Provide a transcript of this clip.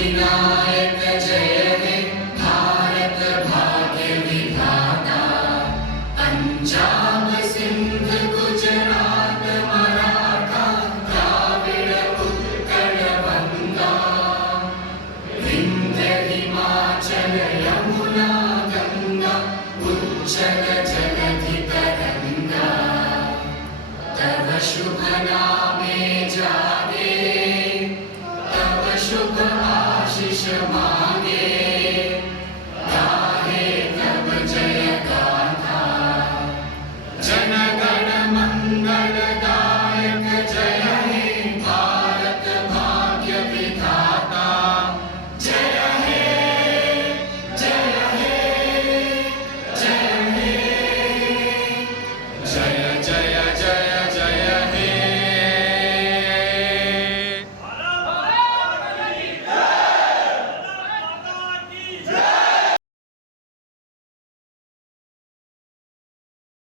अधिनायक जय हे भारत भाग्य विधाता। पंजाब सिंध गुजरात मराठा द्राविड़ उत्कल बंगा। विंध्य हिमाचल यमुना गंगा उच्चल जलधि तरंगा। तव शुभ नामे जागे, तव शुभ आशीष मांगे।